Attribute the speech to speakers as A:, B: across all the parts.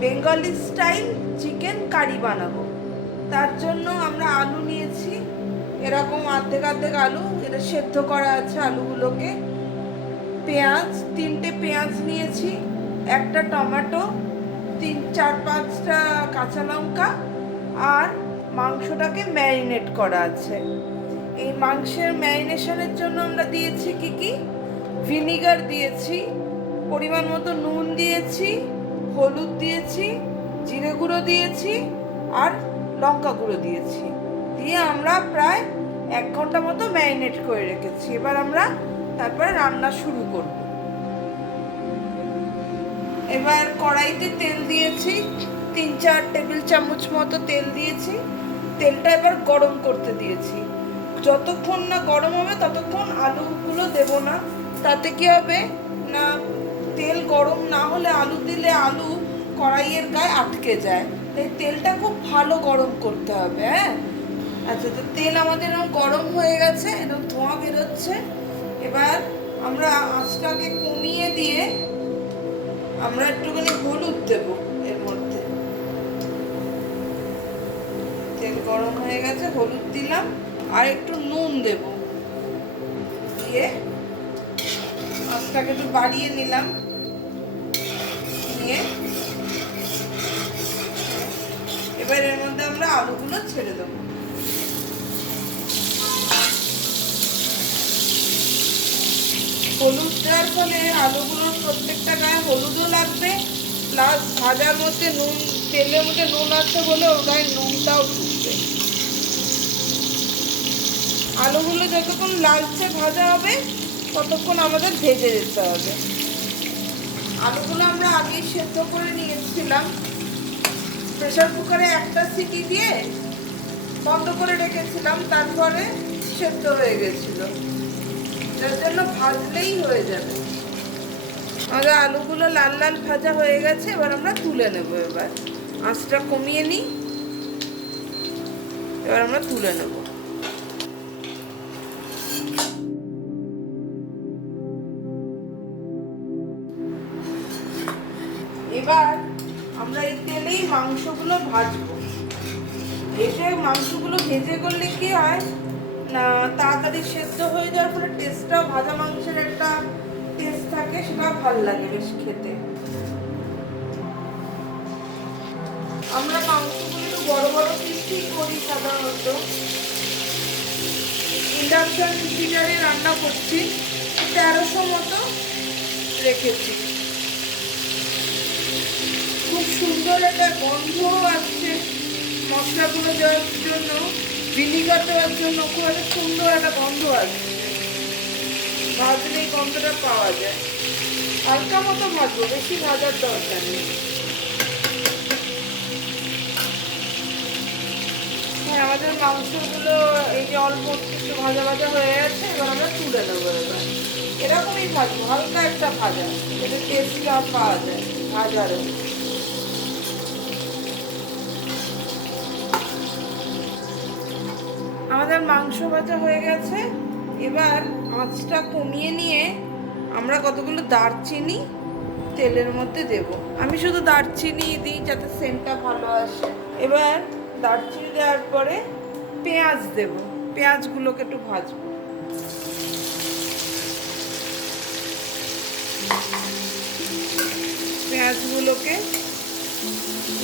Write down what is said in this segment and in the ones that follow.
A: Bengali style chicken curry বানাবো। তার জন্য আমরা আলু নিয়েছি। এরকম অর্ধেক অর্ধেক আলু, এটা সেদ্ধ করা আছে আলুগুলোকে। পেঁয়াজ, তিনটে পেঁয়াজ নিয়েছি, একটা টমেটো, তিন, চার, পাঁচটা কাঁচা লঙ্কা আর মাংসটাকে ম্যারিনেট করা আছে। এই মাংসের ম্যারিনেশনের জন্য আমরা দিয়েছি কি কি? ভিনিগার দিয়েছি, পরিমাণ মতো নুন দিয়েছি হলুদ দিয়েছি, জিরে গুঁড়ো দিয়েছি আর লঙ্কা গুঁড়ো দিয়েছি। দিয়ে আমরা প্রায় এক ঘণ্টা মতো ম্যারিনেট করে রেখেছি। এবার আমরা তারপরে রান্না শুরু করব। এবার কড়াইতে তেল দিয়েছি, তিন চার টেবিল চামচ মতো তেল দিয়েছি। তেলটা এবার গরম করতে দিয়েছি। যতক্ষণ না গরম হবে, ততক্ষণ আলুগুলো দেব না। তাতে কি হবে? না তেল গরম না হলে আলু দিলে আলু কড়াইয়ের গায়ে আটকে যায়। তাই তেলটা খুব ভালো গরম করতে হবে হ্যাঁ? আচ্ছা তো তেল আমাদের এরকম গরম হয়ে গেছে, এরকম ধোঁয়া বেরোচ্ছে। এবার আমরা আঁচটাকে কমিয়ে দিয়ে আমরা একটুখানি হলুদ দেব এর মধ্যে। তেল গরম হয়ে গেছে, হলুদ দিলাম, আর একটু নুন দেব। দিয়ে আঁচটাকে একটু বাড়িয়ে নিলাম। নিয়ে এবার এর মধ্যে আমরা আলুগুলো ছেড়ে দেবো। হলুদ দেওয়ার ফলে আলুগুলোর প্রত্যেকটা গায়ে হলুদও লাগবে প্লাস ভাজার মধ্যে নুন, তেলের মধ্যে নুন আছে বলে ওর গায়ে নুনটাও ঢুকবে। আলুগুলো যতক্ষণ লালচে ভাজা হবে, ততক্ষণ আমাদের ভেজে যেতে হবে। আলুগুলো আমরা আগেই সেদ্ধ করে নিয়েছিলাম। প্রেশার কুকারে একটা সিটি দিয়ে বন্ধ করে রেখেছিলাম, তারপরে সেদ্ধ হয়ে গেছিল। যার জন্য ভাজলেই হয়ে যাবে। আমাদের আলুগুলো লাল লাল ভাজা হয়ে গেছে, এবার আমরা তুলে নেব এবার। আঁচটা কমিয়ে নিই। এবার আমরা তুলে নেব। ভেজে করলে কি হয়? না, তাড়াতাড়ি সেদ্ধ হয়ে যাওয়ার ফলে টেস্টটাও ভাজা মাংসের একটা টেস্ট থাকে সেটা ভালো লাগে বেশ খেতে। আমরা মাংসগুলো একটু বড় বড় পিসই করি সাধারণত। ইন্ডাকশন হিটারে রান্না করছি, তেরোশো মতো রেখেছি। খুব সুন্দর একটা গন্ধ আসছে। মশলাগুলো দেওয়ার জন্য ভিনিগার দেওয়ার জন্য খুব একটা সুন্দর একটা গন্ধ আছে ভাজলে গন্ধটা পাওয়া যায়। হালকা মতো ভাজবো, বেশি ভাজার দরকার নেই। হ্যাঁ আমাদের মাংসগুলো এই যে অল্প একটু ভাজা ভাজা হয়ে গেছে, এবার আমরা তুলে নেব এবার। এরকমই ভাজবো, হালকা একটা ভাজা, যাতে টেস্টটা পাওয়া যায়, ভাজারও। আমাদের মাংস ভাজা হয়ে গেছে। এবার আঁচটা কমিয়ে নিয়ে আমরা কতগুলো দারচিনি তেলের মধ্যে দেব। আমি শুধু দারচিনি দিই যাতে সেন্টটা ভালো আসে। এবার দারচিনি দেওয়ার পরে পেঁয়াজ দেব। পেঁয়াজগুলোকে একটু ভাজবো। পেঁয়াজগুলোকে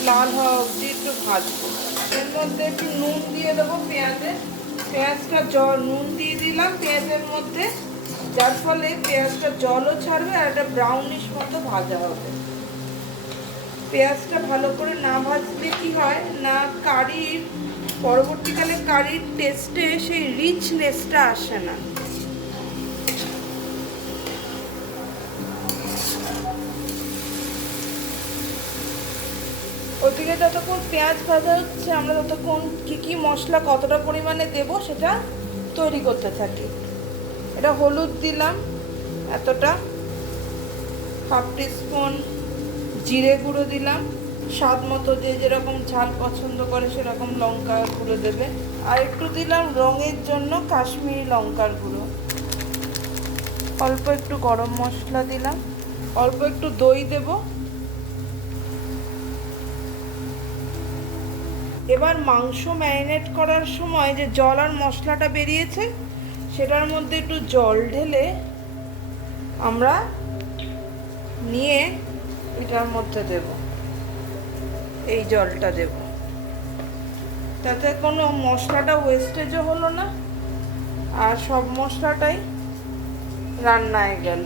A: লাল হওয়া অবধি একটু ভাজবো। এর মধ্যে একটু নুন দিয়ে দেবো পেঁয়াজে পেঁয়াজটা জল, নুন দিয়ে দিলাম পেঁয়াজের মধ্যে। যার ফলে পেঁয়াজটা জলও ছাড়বে আর একটা ব্রাউনিশ মতো ভাজা হবে। পেঁয়াজটা ভালো করে না ভাজলে কি হয়? না কারির, পরবর্তীকালে কারির টেস্টে সেই রিচনেসটা আসে না। ওদিকে যতক্ষণ পেঁয়াজ ভাজা হচ্ছে, আমরা ততক্ষণ কী কী মশলা কতটা পরিমাণে দেব সেটা তৈরি করতে থাকি। এটা হলুদ দিলাম এতটা। হাফ টিস্পুন জিরে গুঁড়ো দিলাম। স্বাদ মতো যে যেরকম ঝাল পছন্দ করে সেরকম লঙ্কা গুঁড়ো দেবে। আর একটু দিলাম রঙের জন্য কাশ্মীরি লঙ্কার গুঁড়ো। অল্প একটু গরম মশলা দিলাম। অল্প একটু দই দেবো। এবার মাংস ম্যারিনেট করার সময় যে জল আর মশলাটা বেরিয়েছে, সেটার মধ্যে একটু জল ঢেলে আমরা নিয়ে এটার মধ্যে দেব। এই জলটা দেব। তাতে কোনো মশলাটা ওয়েস্টেজও হলো না, আর সব মশলাটাই রান্নায় গেল।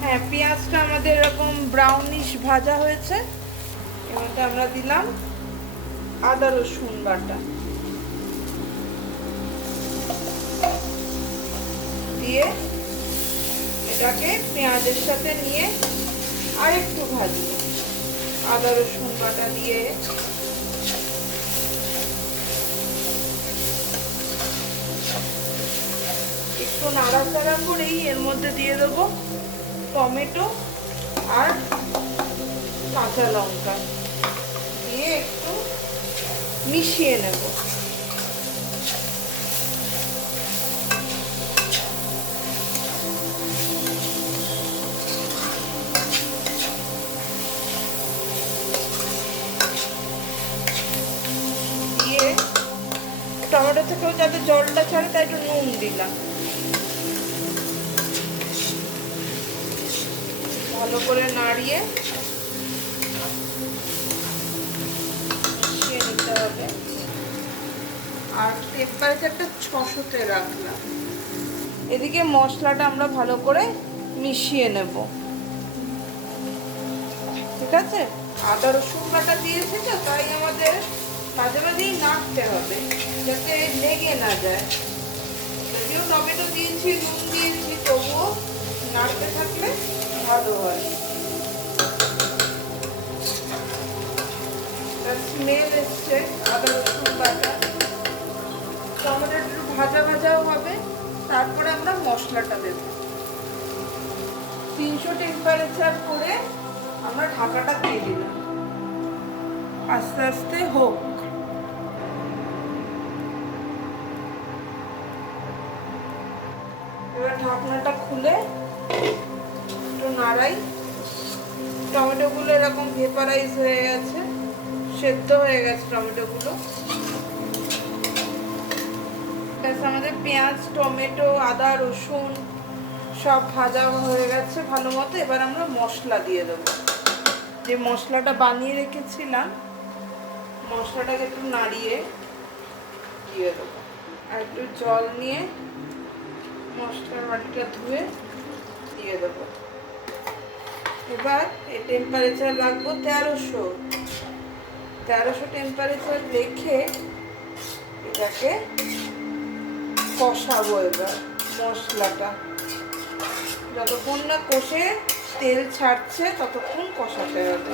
A: হ্যাঁ পেঁয়াজটা আমাদের এরকম ব্রাউনিশ ভাজা হয়েছে। এর মধ্যে আমরা দিলাম আদা রসুন বাটা। দিয়ে এটাকে পেঁয়াজের সাথে নিয়ে আরেকটু ভাজবো আদা রসুন বাটা দিয়ে। একটু নাড়াচাড়া করেই এর মধ্যে দিয়ে দেবো টমেটো আর কাঁচা লঙ্কা। দিয়ে একটু মিশিয়ে নেব। টমেটো থেকেও যাতে জলটা ছাড়ে, তাই একটু নুন দিলাম। ভালো করে নাড়িয়ে হবে। আর টেম্পারেচারটা ছশোতে রাখলাম। এদিকে মশলাটা আমরা ভালো করে মিশিয়ে নেব। ঠিক আছে? আদা, রসুন বাটা দিয়েছি তো, তাই আমাদের মাঝে মাঝেই নাড়তে হবে, যাতে লেগে না যায়। যদিও টমেটো দিয়েছি, নুন দিয়েছি, তবুও নাড়তে থাকলে ভালো হয়। স্মেল এসছে, আদা রসুন বাটা। টমেটো ভাজা ভাজাও হবে, তারপরে আমরা মশলাটা দেব। তিনশো টেম্পারেচার করে আমরা ঢাকাটা দিয়ে দিলাম। আস্তে আস্তে হোক। এবার ঢাকনাটা খুলে একটু নাড়াই। টমেটোগুলো এরকম ভেপারাইজ হয়ে গেছে। সেদ্ধ হয়ে গেছে টমেটোগুলো। ব্যাস, আমাদের পেঁয়াজ, টমেটো, আদা, রসুন সব ভাজা হয়ে গেছে ভালো মতো। এবার আমরা মশলা দিয়ে দেবো। যে মশলাটা বানিয়ে রেখেছিলাম, মশলাটাকে একটু নাড়িয়ে দিয়ে দেবো। আর একটু জল নিয়ে মশলার বাটিটা ধুয়ে দিয়ে দেবো। এবার এই টেম্পারেচার লাগবো তেরোশো। তেরোশো টেম্পারেচার রেখে এটাকে কষাবো এবার, মশলাটা। যতক্ষণ না কষে তেল ছাড়ছে, ততক্ষণ কষাতে হবে।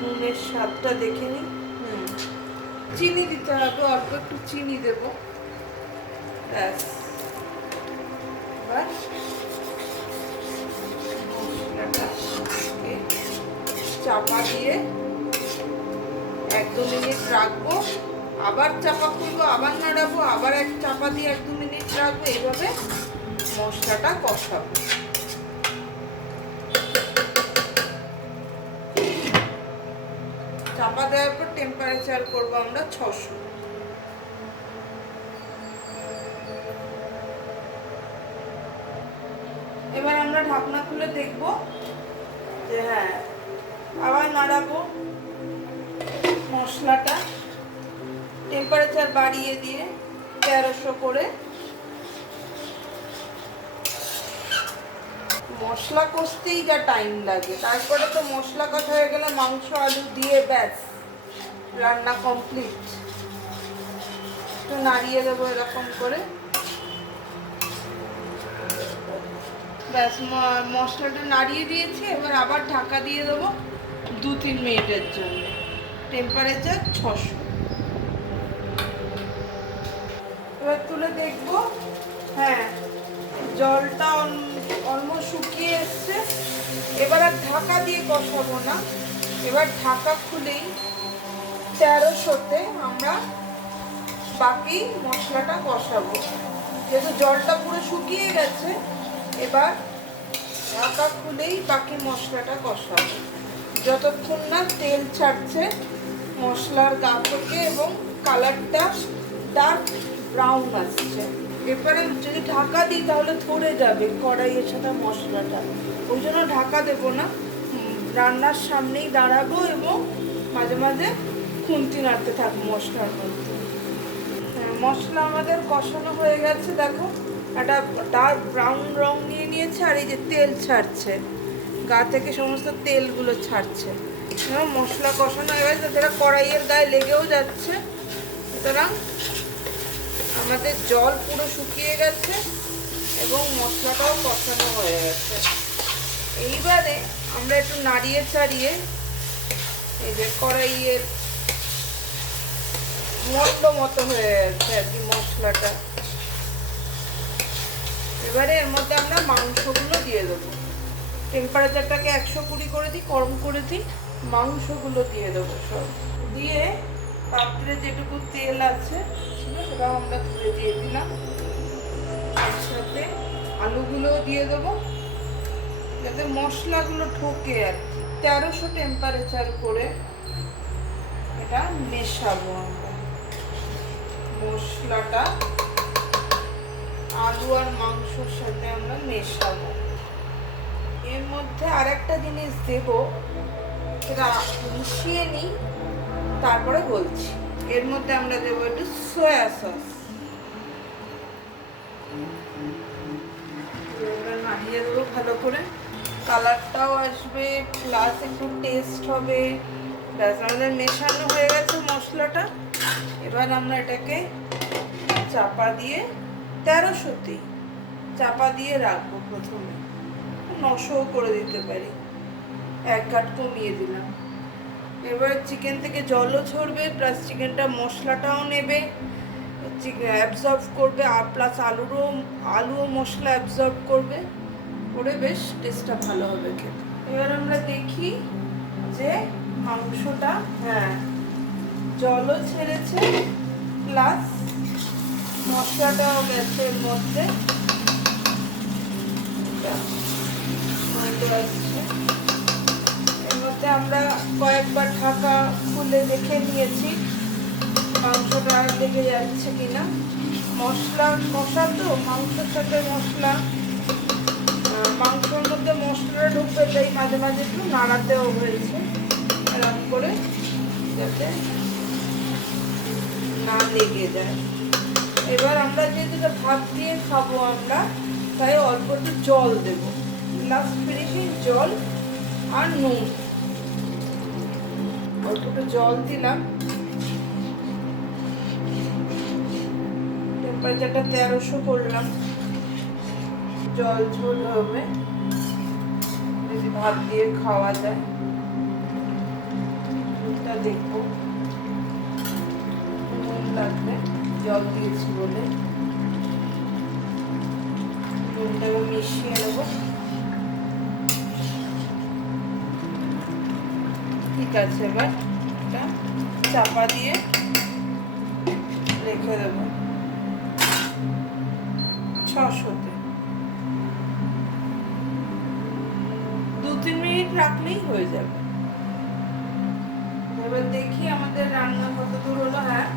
A: নুনের স্বাদটা দেখে নি হুম। চিনি দিতে হবে, অল্প একটু চিনি দেব। ব্যাস। এবার চাপা দিয়ে এক দু মিনিট রাখব। আবার চাপা খুলবো, আবার নাড়াবো, আবার এক চাপা দিয়ে এক দু মিনিট রাখব। এইভাবে মশলাটা কষাবো। চাপা দেওয়ার পর টেম্পারেচার করব আমরা ছশো। এবার আমরা ঢাকনা খুলে দেখব যে হ্যাঁ আবার নাড়াবো মশলাটা। টেম্পারেচার বাড়িয়ে দিয়ে তেরোশো করে। মশলা কষতেই যা টাইম লাগে। তারপরে তো মশলা কষা হয়ে গেলে মাংস, আলু দিয়ে ব্যাস, রান্না কমপ্লিট একটু নাড়িয়ে দেবো এরকম করে। ব্যাস মশলাটা নাড়িয়ে দিয়েছি, এবার আবার ঢাকা দিয়ে দেবো। দু তিন মিনিটের জন্য। টেম্পারেচার ছশো। এবার তুলে দেখব। হ্যাঁ জলটা অলমোস্ট শুকিয়ে এসছে। এবার আর ঢাকা দিয়ে কষাবো না। এবার ঢাকা খুলেই তেরোশোতে আমরা বাকি মশলাটা কষাবো যেহেতু জলটা পুরো শুকিয়ে গেছে, এবার ঢাকা খুলেই বাকি মশলাটা কষাবো যতক্ষণ না তেল ছাড়ছে মশলার গা থেকে এবং কালারটা ডার্ক ব্রাউন আসছে। এরপরে যদি ঢাকা দিই তাহলে ধরে যাবে কড়াইয়ের সাথে মশলাটা। ওই জন্য ঢাকা দেবো না। রান্নার সামনেই দাঁড়াবো এবং মাঝে মাঝে খুন্তি নাড়তে থাকব মশলার মধ্যে। হ্যাঁ, মশলা আমাদের কষানো হয়ে গেছে দেখো। একটা ডার্ক ব্রাউন রং নিয়ে নিয়েছে আর এই যে তেল ছাড়ছে। গা থেকে সমস্ত তেলগুলো ছাড়ছে। এবার মশলা কষানো হয়ে গেছে যেটা কড়াইয়ের গায়ে লেগেও যাচ্ছে। সুতরাং আমাদের জল পুরো শুকিয়ে গেছে এবং মশলাটাও কষানো হয়ে গেছে। এইবারে আমরা একটু নাড়িয়ে চাড়িয়ে এই যে কড়াইয়ের মন্ড মতো হয়ে গেছে আর কি মশলাটা। এবারে এর মধ্যে আমরা মাংসগুলো দিয়ে দেবো। টেম্পারেচারটাকে একশো কুড়ি করে দিই, গরম করে দিই, মাংসগুলো দিয়ে দেবো সব। দিয়ে পাত্রে যেটুকু তেল আছে, ছিল সেটাও আমরা তুলে দিয়ে দিলাম। সাথে আলুগুলোও দিয়ে দেবো, যাতে মশলাগুলো ঠোকে আর কি। তেরোশো টেম্পারেচার করে এটা মেশাবো আমরা। মশলাটা আলু আর মাংসর সাথে আমরা মেশাবো। এর মধ্যে আর একটা জিনিস দেব, সেটা মিশিয়ে নিই, তারপরে বলছি এর মধ্যে আমরা দেবো একটু সয়া সস নাড়িয়ে দেবো ভালো করে। কালারটাও আসবে প্লাস একটু টেস্ট হবে। ব্যাস, আমাদের মেশানো হয়ে গেছে মশলাটা। এবার আমরা এটাকে চাপা দিয়ে তেরোশোতেই, চাপা দিয়ে রাখব প্রথমে। নশো করে দিতে পারি। এক ঘাট কমিয়ে দিলাম। এবার চিকেন থেকে জলও ছড়বে প্লাস চিকেনটা মশলাটাও নেবে। চিকেন অ্যাবজর্ব করবে, আর প্লাস আলুরও আলু ও মশলা অ্যাবজর্ব করবে। করে বেশ টেস্টটা ভালো হবে খেতে। এবার আমরা দেখি যে মাংসটা হ্যাঁ জলও ছেড়েছে প্লাস মশলাটাও গেছে এর মধ্যে। এর মধ্যে আমরা কয়েকবার ঢাকা খুলে দেখে নিয়েছি মাংসটা লেগে যাচ্ছে কিনা। মশলা কষা তো, মাংসের সাথে মশলা। মাংসের মধ্যে মশলাটা ঢুকবে, তাই মাঝে মাঝে একটু নাড়াতেও হয়েছে। এরকম করে যাতে না লেগে যায়। এবার আমরা যেহেতু ভাত দিয়ে খাব আমরা, তাই অল্প একটু জল দেবো। লাস্ট ফিনিশিং জল আর নুন। অল্প একটু জল দিলাম। টেম্পারেচারটা তেরোশো করলাম। জল ঝোল হবে। যদি ভাত দিয়ে খাওয়া যায়। নুনটা দেখব। নুন লাগবে, জল দিয়েছি বলে। নুনটাকে মিশিয়ে নেব। আছে, এবার এটা চাপা দিয়ে রেখে দেবো। ছশোতে। দু, তিন মিনিট রাখলেই হয়ে যাবে। এবার দেখি আমাদের রান্না কত দূর হলো হ্যাঁ?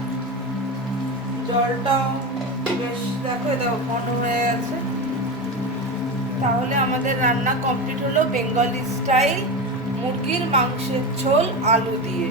A: জলটাও বেশ, দেখো দেখো ঘন হয়ে গেছে। তাহলে আমাদের রান্না কমপ্লিট হলো বেঙ্গলি স্টাইল। মুরগির মাংসের ঝোল আলু দিয়ে।